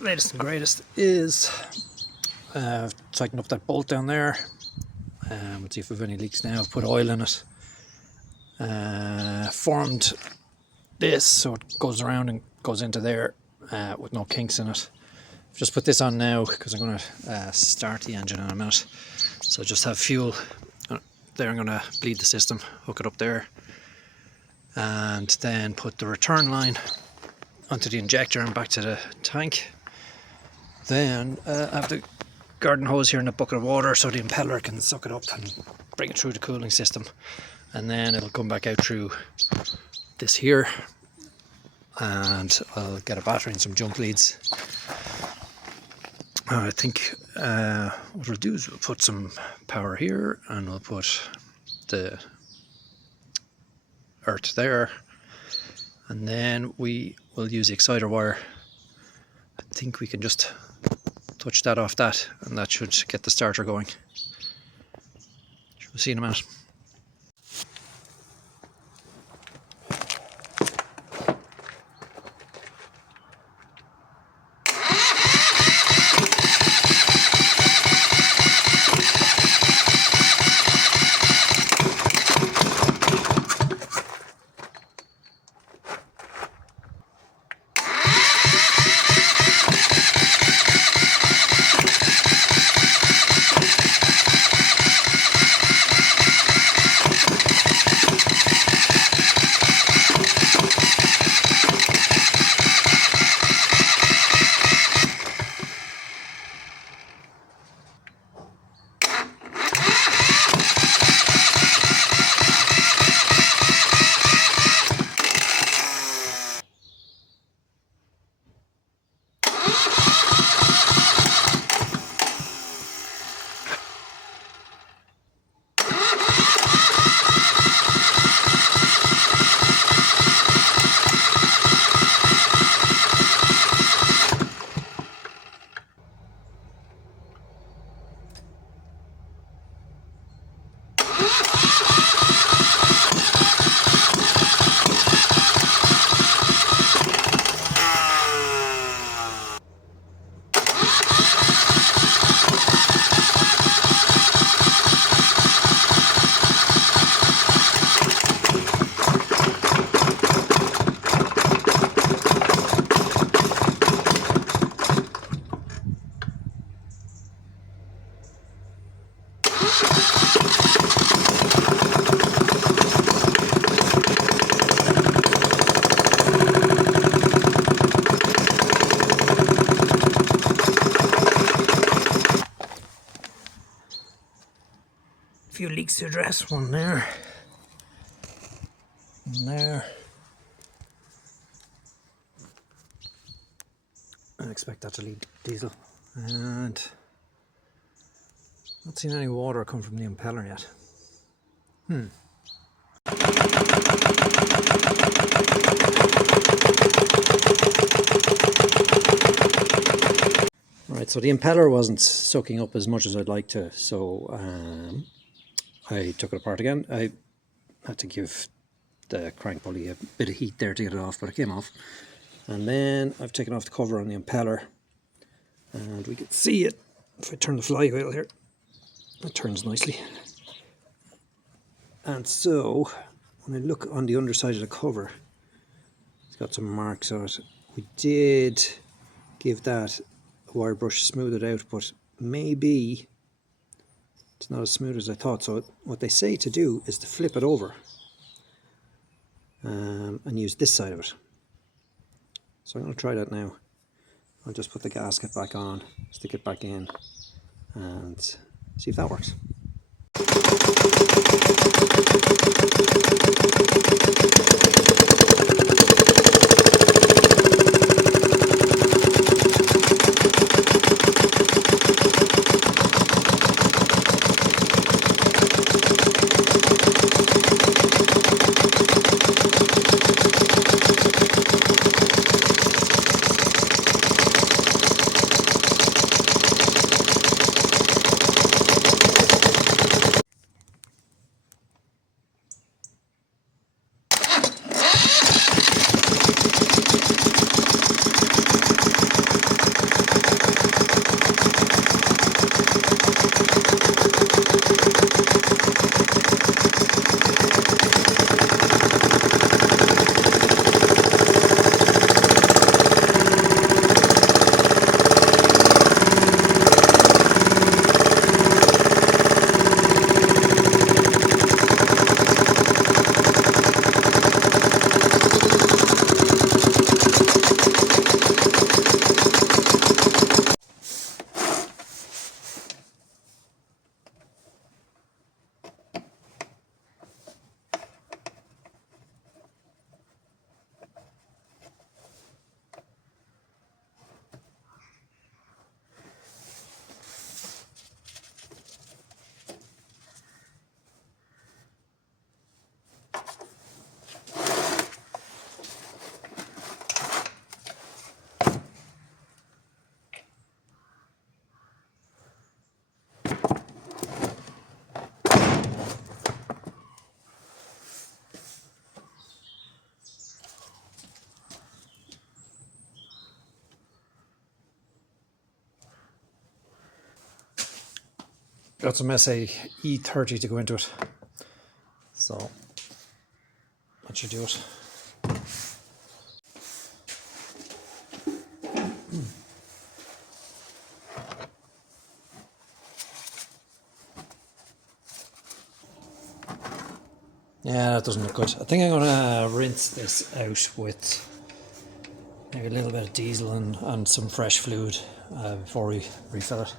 Latest and greatest is tighten up that bolt down there. Let's see if we've any leaks now. I've put oil in it. Formed this so it goes around and goes into there with no kinks in it. I've just put this on now because I'm going to start the engine in a minute. So I just have fuel there. I'm going to bleed the system, hook it up there, and then put the return line onto the injector and back to the tank. Then I have the garden hose here in a bucket of water so the impeller can suck it up and bring it through the cooling system, and then it'll come back out through this here, and I'll get a battery and some jump leads. I think what we'll do is we'll put some power here and we'll put the earth there, and then we will use the exciter wire. I think we can just touch that off that and that should get the starter going. We'll see in a minute. Few leaks to address, one there, one there. I expect that to leak diesel, and not seen any water come from the impeller yet. Alright, so the impeller wasn't soaking up as much as I'd like to, so I took it apart again. I had to give the crank pulley a bit of heat there to get it off, but it came off. And then I've taken off the cover on the impeller, and we can see it if I turn the flywheel here. It turns nicely. And so when I look on the underside of the cover, it's got some marks on it. We did give that a wire brush, smooth it out, but maybe it's not as smooth as I thought. So what they say to do is to flip it over and use this side of it. So I'm going to try that now. I'll just put the gasket back on, stick it back in, and see if that works. got some SAE30 to go into it, so that should do it. Yeah, that doesn't look good. I think I'm gonna rinse this out with maybe a little bit of diesel and some fresh fluid before we refill it.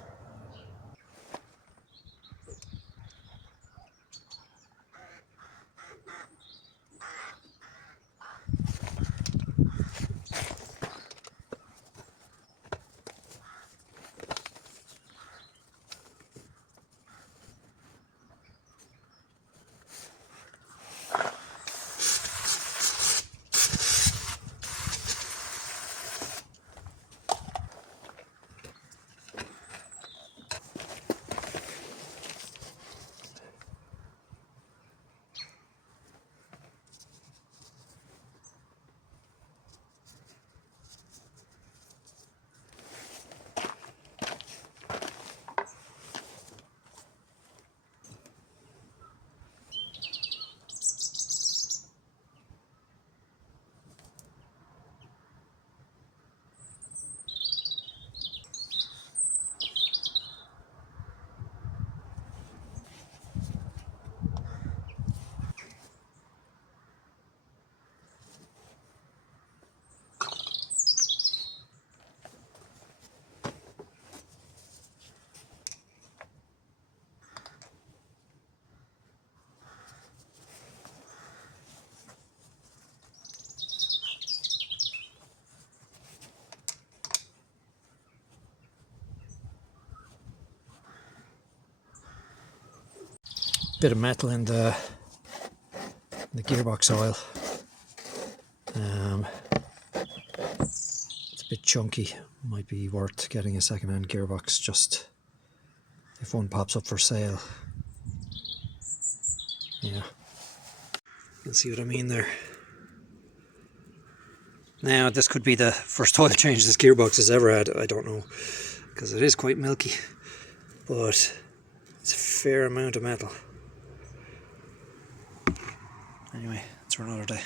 Bit of metal in the gearbox oil. It's a bit chunky. Might be worth getting a second-hand gearbox just if one pops up for sale. Yeah, you can see what I mean there. Now this could be the first oil change this gearbox has ever had. I don't know, because it is quite milky, but it's a fair amount of metal. Anyway, it's for another day.